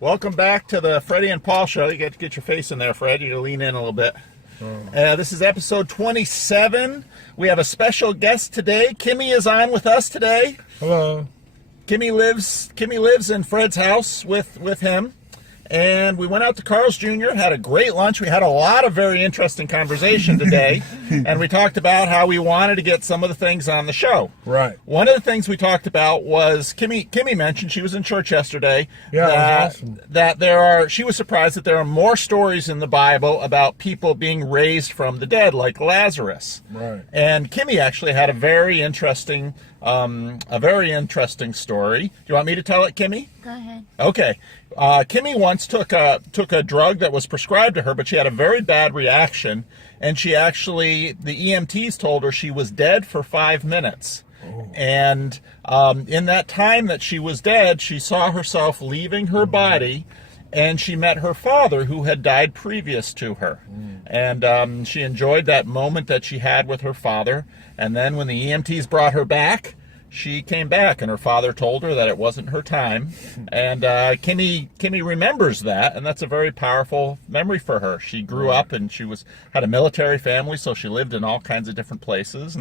Welcome back to the Freddie and Paul show. You got to get your face in there, Fred. You got to lean in a little bit. This is episode 27. We have a special guest today. Kimmy is on with us today. Hello. Kimmy lives in Fred's house with him. And we went out to Carl's Jr., had a great lunch. We had a lot of very interesting conversation today. And we talked about how we wanted to get some of the things on the show. Right. One of the things we talked about was Kimmy mentioned, she was in church yesterday. Yeah, that was awesome. She was surprised that there are more stories in the Bible about people being raised from the dead, like Lazarus. Right. And Kimmy actually had a very interesting story. Do you want me to tell it, Kimmy? Go ahead. Okay. Kimmy once took a drug that was prescribed to her, but she had a very bad reaction, and the EMTs told her she was dead for 5 minutes. Oh. And in that time that she was dead, she saw herself leaving her body, and she met her father, who had died previous to her. And she enjoyed that moment that she had with her father. And then when the EMTs brought her back, she came back, and her father told her that it wasn't her time. And Kimmy remembers that, and that's a very powerful memory for her. She grew up, and she had a military family, so she lived in all kinds of different places.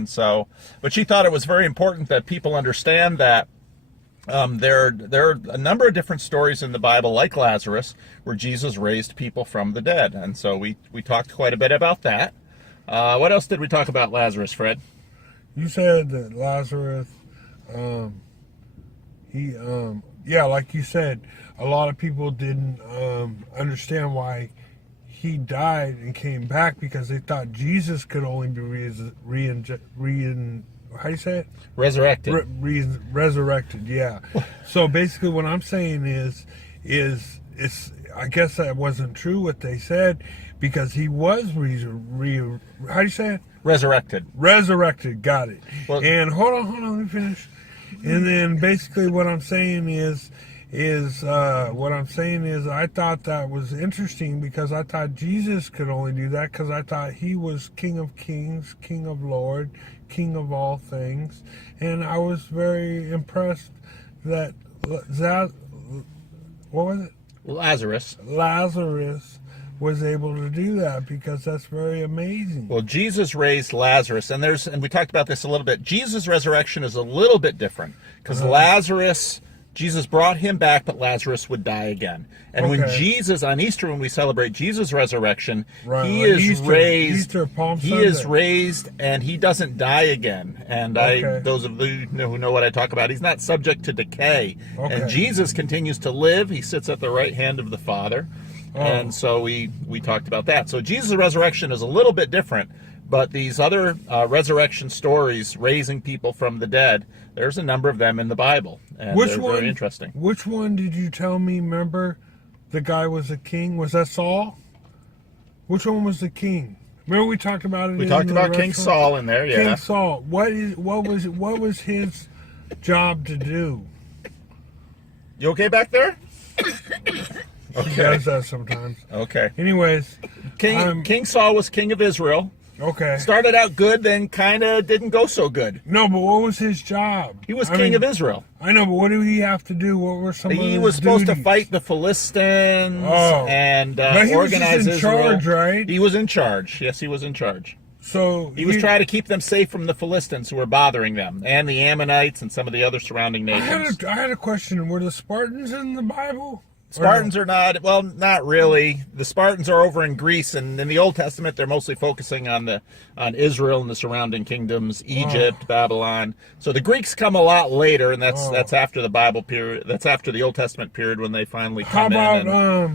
But she thought it was very important that people understand that there are a number of different stories in the Bible, like Lazarus, where Jesus raised people from the dead. And so we talked quite a bit about that. What else did we talk about Lazarus, Fred? You said that Lazarus, like you said, a lot of people didn't understand why he died and came back, because they thought Jesus could only be how do you say it? Resurrected. Resurrected, yeah. So basically what I'm saying is I guess that wasn't true what they said, because he was how do you say it? Resurrected. Resurrected, got it. Well, and hold on, let me finish. And then basically what I'm saying is I thought that was interesting, because I thought Jesus could only do that, because I thought he was King of Kings, King of Lord, King of all things. And I was very impressed that what was it? Lazarus was able to do that, because that's very amazing. Well, Jesus raised Lazarus, and we talked about this a little bit. Jesus' resurrection is a little bit different, because Jesus brought him back, but Lazarus would die again. And when Jesus, on Easter, when we celebrate Jesus' resurrection, he is raised. Palm he Sunday. is raised, and he doesn't die again. And those of you who know what I talk about, he's not subject to decay. Okay. And Jesus continues to live. He sits at the right hand of the Father. Oh. And so we talked about that. So Jesus' resurrection is a little bit different, but these other resurrection stories, raising people from the dead, there's a number of them in the Bible, and they're very interesting. Which one did you tell me? Remember, the guy was a king. Was that Saul? Which one was the king? Remember we talked about it. We talked about King Saul in there. Yeah, King Saul. What was his job to do? You okay back there? Okay. He does that sometimes. Okay. Anyways, King Saul was king of Israel. Okay. Started out good, then kind of didn't go so good. No, but what was his job? He was king of Israel. I know, but what did he have to do? What were some of his He was supposed duties? to fight the Philistines and but he organize was just in Israel. charge, right? He was in charge. Yes, he was in charge. So he was trying to keep them safe from the Philistines who were bothering them, and the Ammonites and some of the other surrounding nations. I had a question. Were the Spartans in the Bible? Spartans are not, well, not really. The Spartans are over in Greece, and in the Old Testament, they're mostly focusing on Israel and the surrounding kingdoms, Egypt, Babylon. So the Greeks come a lot later, and that's after the Bible period. That's after the Old Testament period when they finally come in. How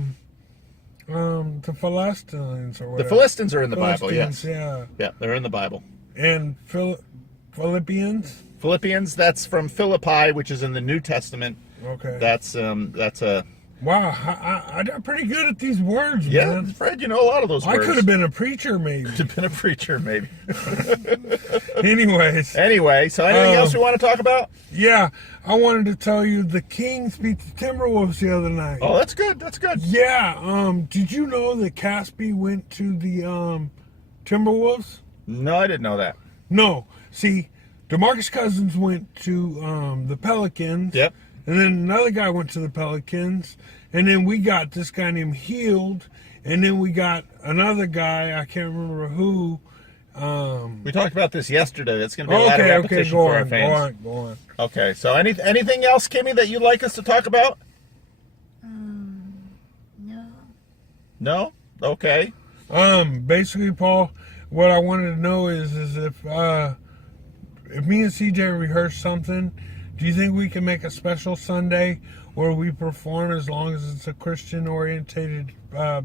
about the Philistines or whatever? The Philistines are in the Bible, yes. Yeah. Yeah, they're in the Bible. And Philippians? Philippians, that's from Philippi, which is in the New Testament. Okay. That's a... Wow, I'm pretty good at these words, man. Yeah, Fred, you know a lot of those words. I could have been a preacher, maybe. Could have been a preacher, maybe. Anyways. Anyway, so anything else we want to talk about? Yeah, I wanted to tell you the Kings beat the Timberwolves the other night. Oh, that's good. That's good. Yeah. Did you know that Caspi went to the Timberwolves? No, I didn't know that. No. See, DeMarcus Cousins went to the Pelicans. Yep. And then another guy went to the Pelicans. And then we got this guy named Healed. And then we got another guy, I can't remember who. We talked about this yesterday. It's going to be a lot of repetition for our fans. Go on. Okay, so anything else, Kimmy, that you'd like us to talk about? No. No? Okay. Basically, Paul, what I wanted to know is if me and CJ rehearse something, do you think we can make a special Sunday where we perform as long as it's a Christian-orientated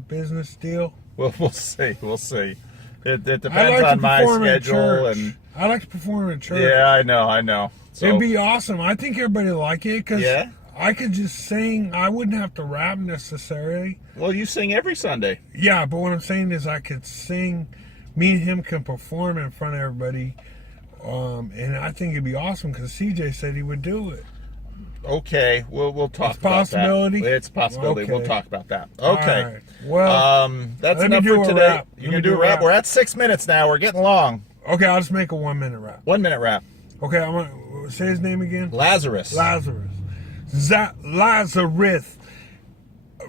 business deal? Well, we'll see. We'll see. It depends like on to my perform in schedule church. and. I like to perform in church. Yeah, I know. So, It'd be awesome. I think everybody would like it because Yeah? I could just sing. I wouldn't have to rap necessarily. well, you sing every Sunday. Yeah, but what I'm saying is I could sing. Me and him can perform in front of everybody. And I think it'd be awesome because CJ said he would do it. Okay, we'll talk It's about possibility? that. It's a possibility. Okay. We'll talk about that. Okay. All right. Well, that's let me enough do for a today. rap. You're Let gonna me do do a a rap. rap. We're at 6 minutes now. We're getting long. okay, I'll just make a 1 minute rap. 1 minute rap. Okay, I'm gonna say his name again. Lazarus. Lazarus. Lazarus.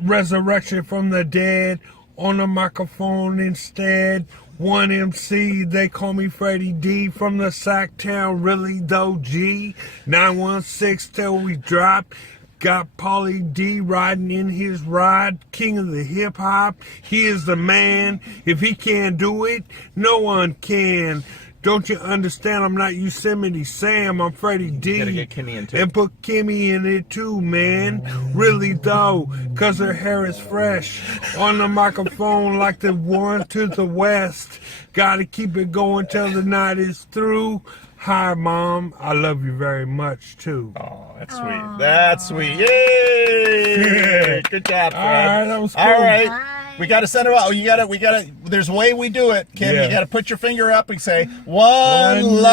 Resurrection from the dead. On the microphone instead. One MC, they call me Freddie D from the Sac Town, really though G. 916 till we drop. Got Paulie D riding in his ride, king of the hip hop. He is the man. If he can't do it, no one can. Don't you understand? I'm not Yosemite Sam. I'm Freddie D. gotta get Kimmy into it. And put Kimmy in it too, man. Really though, cause her hair is fresh. On the microphone like the one to the west. Gotta keep it going till the night is through. Hi, Mom. I love you very much too. Oh, that's sweet. That's sweet. Yay! Good job, Fred. All right, that was cool. All right. Bye. We got to send it out. We got to, there's a way we do it, Kim. Yeah. You got to put your finger up and say, one One love.